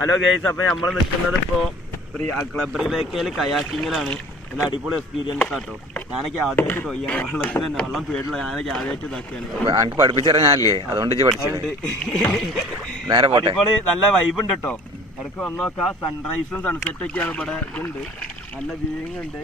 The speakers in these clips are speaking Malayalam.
ഹലോ ഗൈസ്, അപ്പോൾ നമ്മൾ നിൽക്കുന്നത് ഇപ്പോൾ ക്ലബ് റിവേക്കയിൽ കയാക്കിങ്ങിലാണ്. നല്ല അടിപൊളി എക്സ്പീരിയൻസ് ആട്ടോ. ഞാനൊക്കെ ആദ്യമായിട്ട് തൊയ്യാണ്, വെള്ളത്തിൽ തന്നെ വെള്ളം പേടില്ല. ഞാനൊക്കെ ആദ്യമായിട്ട് ഇതാക്കിയാണ്. പഠിപ്പിച്ചറിഞ്ഞാലേ അതുകൊണ്ട് അടിപൊളി നല്ല വൈബ് ഉണ്ട് കേട്ടോ. ഇടയ്ക്ക് വന്ന് നോക്കാം. സൺറൈസും സൺസെറ്റും ഒക്കെയാണ് ഇവിടെ. ഇതുണ്ട്, നല്ല വ്യൂയിങ് ഉണ്ട്.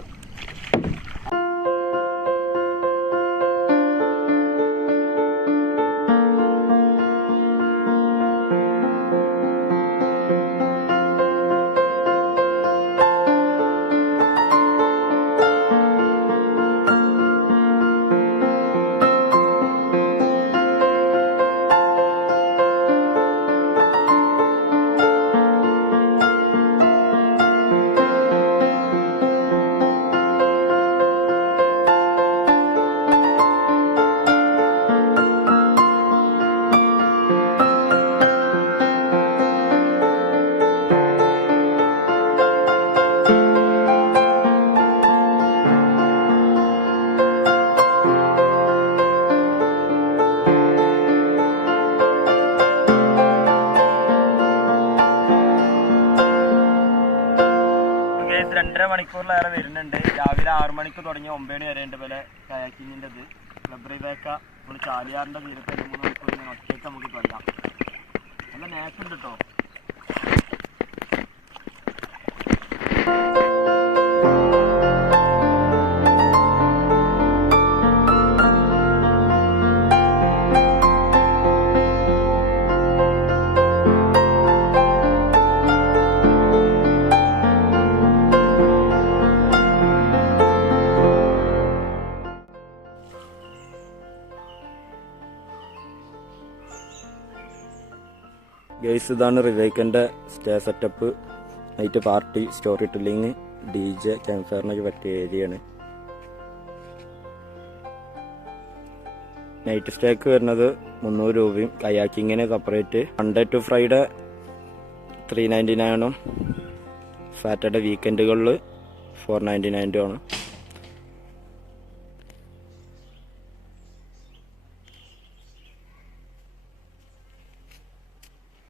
ഏകദേശം 2.5 മണിക്കൂറിലേറെ വരുന്നുണ്ട്. രാവിലെ 6 മണിക്ക് തുടങ്ങി 9 മണി വരെ ഉണ്ട് പോലെ കയാക്കിങ്ങിൻ്റെ ഇത്. ക്ലബ് റിവേക്ക നമ്മൾ ചാലിയാറിൻ്റെ തീരത്ത് 3 മണിക്കൂർ ഇങ്ങനെ ഒറ്റയ്ക്ക് നമുക്ക് പറയാം. നല്ല നേച്ചുണ്ട് കേട്ടോ. ഗൈസ്, ഇതാണ് റിവേക്കൻ്റെ stay setup. Night party, story telling, DJ, camp ഫയറിനൊക്കെ പറ്റിയ ഏരിയയാണ്. നൈറ്റ് സ്റ്റേക്ക് വരുന്നത് 300 രൂപയും കയാക്കിങ്ങിന് separate. Monday to Friday 399 Saturday വീക്കെൻഡുകളിൽ 499 ആണ്.